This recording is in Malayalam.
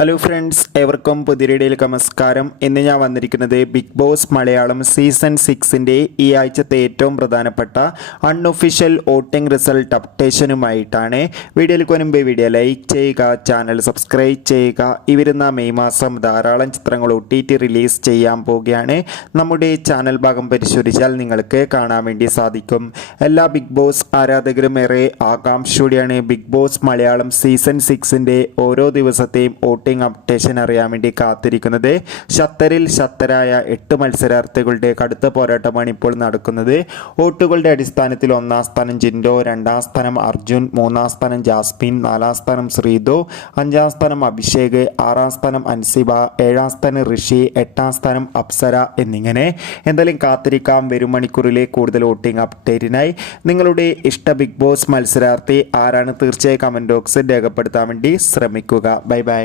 ഹലോ ഫ്രണ്ട്സ്, ഏവർക്കും പുതിയ വീഡിയോയിലേക്ക് നമസ്കാരം. ഇന്ന് ഞാൻ വന്നിരിക്കുന്നത് ബിഗ് ബോസ് മലയാളം സീസൺ 6ൻ്റെ ഈ ആഴ്ചത്തെ ഏറ്റവും പ്രധാനപ്പെട്ട അൺഒഫീഷ്യൽ വോട്ടിംഗ് റിസൾട്ട് അപ്ഡേഷനുമായിട്ടാണ്. വീഡിയോയിലേക്ക് മുൻപ് വീഡിയോ ലൈക്ക് ചെയ്യുക, ചാനൽ സബ്സ്ക്രൈബ് ചെയ്യുക. ഈ വരുന്ന മെയ് മാസം ധാരാളം ചിത്രങ്ങൾ OTT റിലീസ് ചെയ്യാൻ പോവുകയാണ്. നമ്മുടെ ചാനൽ ഭാഗം പരിശോധിച്ചാൽ നിങ്ങൾക്ക് കാണാൻ വേണ്ടി സാധിക്കും. എല്ലാ ബിഗ് ബോസ് ആരാധകരും ഏറെ ആകാംക്ഷയോടെയാണ് ബിഗ് ബോസ് മലയാളം സീസൺ 6ൻ്റെ ഓരോ ദിവസത്തെയും വോട്ടിംഗ് അപ്ഡേഷൻ അറിയാൻ വേണ്ടി കാത്തിരിക്കുന്നത്. ശക്തരിൽ ശക്തരായ 8 മത്സരാർത്ഥികളുടെ കടുത്ത പോരാട്ടമാണ് ഇപ്പോൾ നടക്കുന്നത്. വോട്ടുകളുടെ അടിസ്ഥാനത്തിൽ 1-ാം സ്ഥാനം ജിൻഡോ, 2-ാം സ്ഥാനം അർജുൻ, 3-ാം സ്ഥാനം ജാസ്മിൻ, 4-ാം സ്ഥാനം ശ്രീതു, 5-ാം സ്ഥാനം അഭിഷേക്, 6-ാം സ്ഥാനം അൻസിബ, 7-ാം സ്ഥാനം ഋഷി, 8-ാം സ്ഥാനം അപ്സര എന്നിങ്ങനെ. എന്തായാലും കാത്തിരിക്കാം വരും മണിക്കൂറിലെ കൂടുതൽ വോട്ടിംഗ് അപ്ഡേറ്റിനായി. നിങ്ങളുടെ ഇഷ്ട ബിഗ് ബോസ് മത്സരാർത്ഥി ആരാണ്? തീർച്ചയായും കമൻറ്റ് ബോക്സിൽ രേഖപ്പെടുത്താൻ വേണ്ടി ശ്രമിക്കുക. Bye bye.